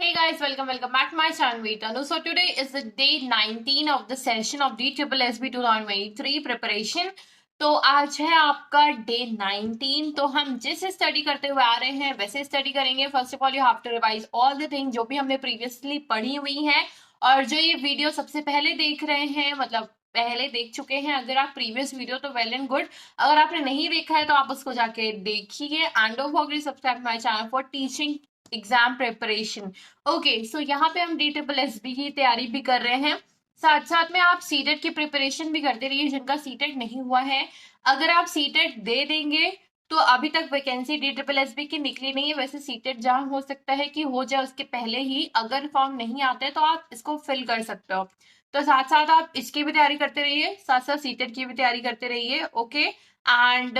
Hey guys, welcome back to my channel Tanu. So today is the day 19 of the session of DSSB 2023 preparation. तो आज है आपका day 19। तो हम जिस स्टडी करते हुए आ रहे हैं वैसे स्टडी करेंगे। First of all you have to revise all the thing जो भी हमने प्रीवियसली पढ़ी हुई है। और जो ये वीडियो सबसे पहले देख रहे हैं, मतलब पहले देख चुके हैं अगर आप प्रीवियस वीडियो, तो वेल एंड गुड। अगर आपने नहीं देखा है तो आप उसको जाके देखिए। And don't forget subscribe my channel for teaching exam preparation. Okay, so यहाँ पे हम DSSB की तैयारी भी कर रहे हैं, साथ साथ में आप सीटेट की प्रिपरेशन भी करते रहिए। जिनका सीटेट नहीं हुआ है, अगर आप सीटेट दे देंगे तो अभी तक वैकेंसी DSSB की निकली नहीं है। वैसे सीटेट जहां हो सकता है कि हो जाए उसके पहले ही, अगर फॉर्म नहीं आते हैं तो आप इसको फिल कर सकते हो। तो साथ साथ आप इसकी भी तैयारी करते रहिए, साथ साथ सीटेट की भी तैयारी करते रहिए। ओके, एंड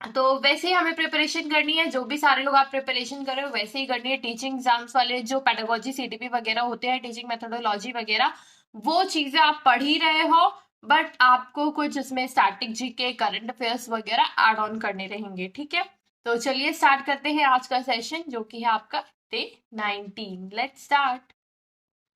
तो वैसे ही हमें प्रिपरेशन करनी है। जो भी सारे लोग आप प्रिपरेशन कर रहे हो वैसे ही करनी है। टीचिंग एग्जाम्स वाले जो पेडागोजी CTP वगैरह होते हैं, टीचिंग मेथोडोलॉजी वगैरह, वो चीजें आप पढ़ ही रहे हो, बट आपको कुछ इसमें स्टैटिक जीके, करंट अफेयर्स वगैरह एड ऑन करने रहेंगे। ठीक है, तो चलिए स्टार्ट करते हैं आज का सेशन जो कि है आपका डे 19। Let's start.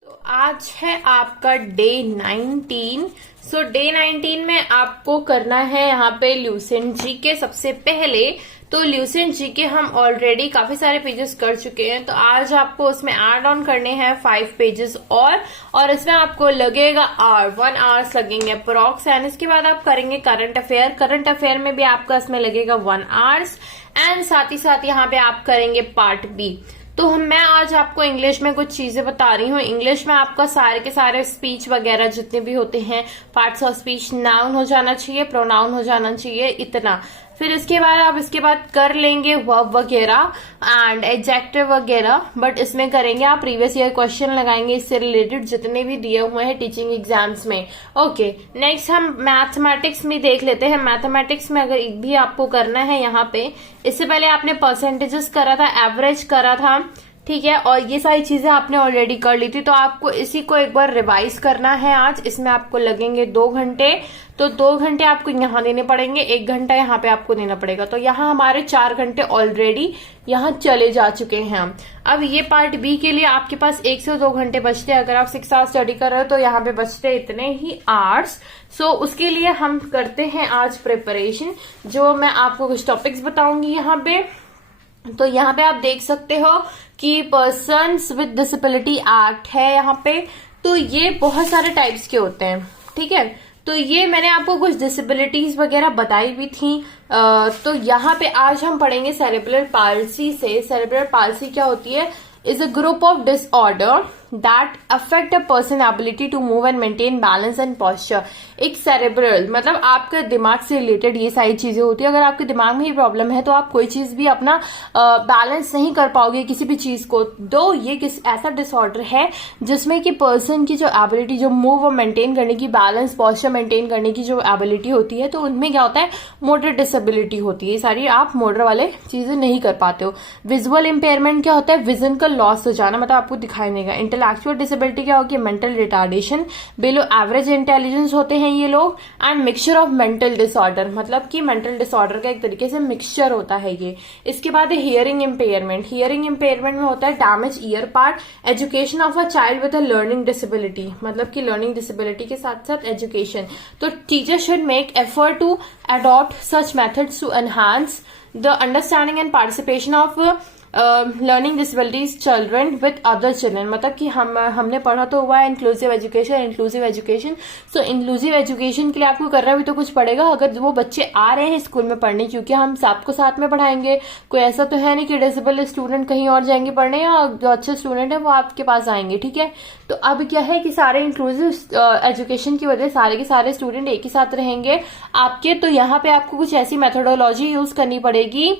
तो आज है आपका डे 19। सो डे 19 में आपको करना है यहाँ पे ल्यूसेंट जी के। सबसे पहले तो ल्यूसेंट जी के हम ऑलरेडी काफी सारे पेजेस कर चुके हैं, तो आज आपको उसमें ऐड ऑन करने हैं 5 पेजेस और इसमें आपको लगेगा 1 आवर्स लगेंगे अप्रॉक्स। एंड इसके बाद आप करेंगे करंट अफेयर। करंट अफेयर में भी आपका इसमें लगेगा 1 आवर्स। एंड साथ ही साथ यहाँ पे आप करेंगे पार्ट बी। तो मैं आज आपको इंग्लिश में कुछ चीजें बता रही हूँ। इंग्लिश में आपका सारे के सारे स्पीच वगैरह जितने भी होते हैं, पार्ट्स ऑफ स्पीच, नाउन हो जाना चाहिए, प्रोनाउन हो जाना चाहिए, इतना। फिर इसके बाद आप इसके बाद कर लेंगे वर्ब वगैरह एंड एडजेक्टिव वगैरह, बट इसमें करेंगे आप प्रीवियस ईयर क्वेश्चन लगाएंगे इससे रिलेटेड जितने भी दिए हुए हैं टीचिंग एग्जाम्स में। ओके, नेक्स्ट हम मैथमेटिक्स में देख लेते हैं। मैथमेटिक्स में अगर भी आपको करना है यहाँ पे, इससे पहले आपने परसेंटेजेस करा था, एवरेज करा था, ठीक है, और ये सारी चीजें आपने ऑलरेडी कर ली थी। तो आपको इसी को एक बार रिवाइज करना है आज। इसमें आपको लगेंगे 2 घंटे, तो 2 घंटे आपको यहाँ देने पड़ेंगे, 1 घंटा यहाँ पे आपको देना पड़ेगा। तो यहाँ हमारे 4 घंटे ऑलरेडी यहाँ चले जा चुके हैं। अब ये पार्ट बी के लिए आपके पास 1 से 2 घंटे बचते हैं। अगर आप 6 आवर्स स्टडी कर रहे हो तो यहाँ पे बचते इतने ही आवर्स। सो उसके लिए हम करते हैं आज प्रिपरेशन, जो मैं आपको कुछ टॉपिक्स बताऊंगी यहाँ पे। तो यहाँ पे आप देख सकते हो कि पर्सन्स विद डिसेबिलिटी एक्ट है यहाँ पे। तो ये बहुत सारे टाइप्स के होते हैं, ठीक है। तो ये मैंने आपको कुछ डिसेबिलिटीज वगैरह बताई भी थी। तो यहाँ पे आज हम पढ़ेंगे सेरेब्रल पाल्सी से। सेरेब्रल पाल्सी क्या होती है? Is a group of disorder that affect a person ability to move and maintain balance and posture. एक सेरेब्रल मतलब आपके दिमाग से रिलेटेड ये सारी चीजें होती है। अगर आपके दिमाग में ही प्रॉब्लम है तो आप कोई चीज भी अपना बैलेंस नहीं कर पाओगे किसी भी चीज को। दो ये ऐसा डिसऑर्डर है जिसमें कि पर्सन की जो एबिलिटी, जो मूव और मेंटेन करने की, बैलेंस पॉस्चर मेंटेन करने की जो एबिलिटी होती है, तो उनमें क्या होता है, मोटर डिसेबिलिटी होती है। ये सारी आप मोटर वाले चीजें नहीं कर पाते हो। विजुअल इम्पेयरमेंट क्या होता है? विजन का लॉस हो जाना, मतलब आपको दिखाई नहीं देगा। इंटेलेक्चुअल डिसेबिलिटी क्या होगी? Mental retardation. Below average intelligence होते हैं ये लोग। And mixture of mental disorder, मतलब कि मेंटल डिसऑर्डर का एक तरीके से मिक्सचर होता है ये। इसके बाद हियरिंग इम्पेयरमेंट। हियरिंग इम्पेयरमेंट में होता है damage ear part. Education of a child with a learning disability, मतलब कि लर्निंग डिसेबिलिटी के साथ साथ एजुकेशन। तो teacher should make effort to adopt such methods to enhance the understanding and participation of learning disabilities children with other children. मतलब कि हमने पढ़ा तो हुआ है inclusive education. So inclusive education के लिए आपको करना भी तो कुछ पड़ेगा। अगर वो बच्चे आ रहे हैं स्कूल में पढ़ने, क्योंकि हम सबको साथ में पढ़ाएंगे, कोई ऐसा तो है नहीं कि डिसेबल स्टूडेंट कहीं और जाएंगे पढ़ने, या जो अच्छे स्टूडेंट है वो आपके पास आएंगे, ठीक है। तो अब क्या है कि सारे इंक्लूसिव एजुकेशन की वजह सारे के सारे स्टूडेंट एक ही साथ रहेंगे आपके। तो यहाँ पे आपको कुछ ऐसी मेथोडोलॉजी यूज करनी पड़ेगी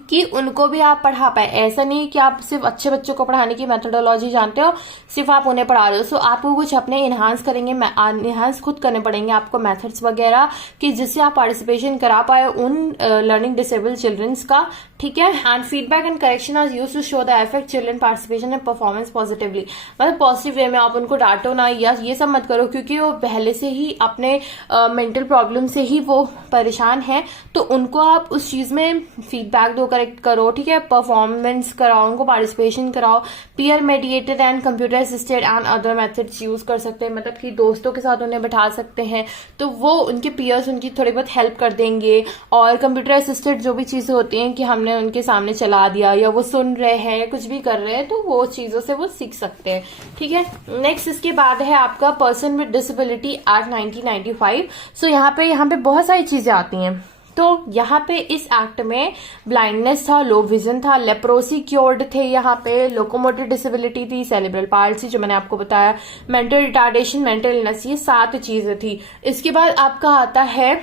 कि उनको भी आप पढ़ा पाए। ऐसा नहीं कि आप सिर्फ अच्छे बच्चों को पढ़ाने की मेथोडोलॉजी जानते हो, सिर्फ आप उन्हें पढ़ा रहे हो। सो आपको कुछ अपने इनहांस करेंगे, इनहांस खुद करने पड़ेंगे आपको मेथड्स वगैरह, कि जिससे आप पार्टिसिपेशन करा पाए उन लर्निंग डिसेबल चिल्ड्रंस का, ठीक है। And feedback and correction are used to show the effect children participation and performance positively. मतलब पॉजिटिव वे में आप उनको डांटो ना, या ये सब मत करो, क्योंकि वो पहले से ही अपने मेंटल प्रॉब्लम से ही वो परेशान है। तो उनको आप उस चीज में फीडबैक टैग दो करेक्ट करो, ठीक है, परफॉर्मेंस कराओ, उनको पार्टिसिपेशन कराओ, peer mediated and computer assisted and other methods use कर सकते हैं, मतलब कि दोस्तों के साथ उन्हें बैठा सकते हैं तो वो उनके पीयर्स उनकी थोड़ी बहुत हेल्प कर देंगे, और कंप्यूटर असिस्टेड जो भी चीजें होती हैं कि हमने उनके सामने चला दिया या वो सुन रहे हैं या कुछ भी कर रहे हैं तो वो चीजों से वो सीख सकते हैं, ठीक है। नेक्स्ट इसके बाद है आपका पर्सन विद डिसेबिलिटी एक्ट 1995। सो यहाँ पे बहुत सारी चीजें आती हैं। तो यहाँ पे इस एक्ट में ब्लाइंडनेस था, लो विजन था, लेप्रोसी क्योर्ड थे, यहाँ पे लोकोमोटिव डिसेबिलिटी थी, सेरेब्रल पाल्सी जो मैंने आपको बताया, मेंटल रिटार्डेशन, मेंटल इलनेस, ये 7 चीजें थी। इसके बाद आपका आता है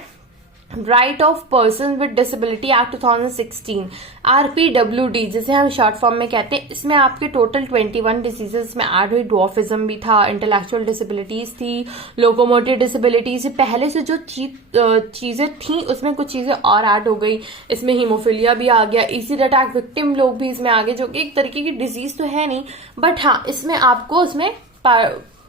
right of person with disability act 2016, RPWD जिसे हम शॉर्ट फॉर्म में कहते हैं। इसमें आपके टोटल 21 डिसीजेस में ऐड हुई, ड्वार्फिज्म भी था, इंटेलेक्चुअल डिसेबिलिटीज थी, लोकोमोटिव डिसेबिलिटीज, पहले से जो चीजें थी उसमें कुछ चीजें और ऐड हो गई, इसमें हीमोफीलिया भी आ गया, एसिड अटैक विक्टिम लोग भी इसमें आ गए, जो कि एक तरीके की डिजीज तो है नहीं बट हाँ इसमें आपको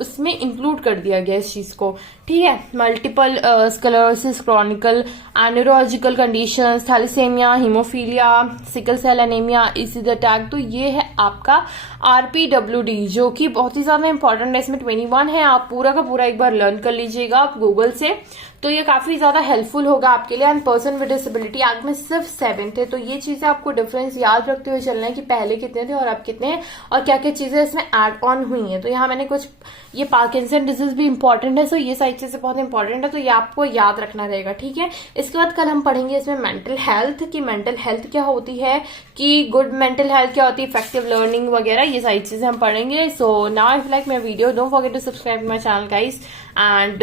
उसमें इंक्लूड कर दिया गया इस चीज को, ठीक है। Multiple sclerosis, chronical neurological conditions, thalassaemia, haemophilia, sickle cell anaemia, acid attack, तो ये है आपका RPWD जो कि बहुत ही ज्यादा इंपॉर्टेंट है। इसमें 21 है, आप पूरा का पूरा एक बार लर्न कर लीजिएगा आप गूगल से, तो ये काफी ज्यादा हेल्पफुल होगा आपके लिए। And person with disability act में सिर्फ 7 थे, तो ये चीजें आपको डिफरेंस याद रखते हुए चलना है कि पहले कितने थे और अब कितने हैं और क्या क्या चीजें इसमें एड ऑन हुई हैं। तो यहाँ मैंने कुछ, ये पार्किंसन डिजीज भी इंपॉर्टेंट है, सो ये सारी चीजें बहुत इंपॉर्टेंट है, तो ये आपको याद रखना रहेगा, ठीक है। इसके बाद कल हम पढ़ेंगे इसमें मेंटल हेल्थ, कि मेंटल हेल्थ क्या होती है, कि गुड मेंटल हेल्थ क्या होती है, इफेक्टिव लर्निंग वगैरह, ये सारी चीजें हम पढ़ेंगे। So now if like my video, don't forget to subscribe my channel guys, and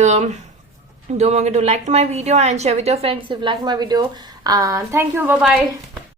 don't forget to like my video and share with your friends if you like my video. Thank you, bye bye.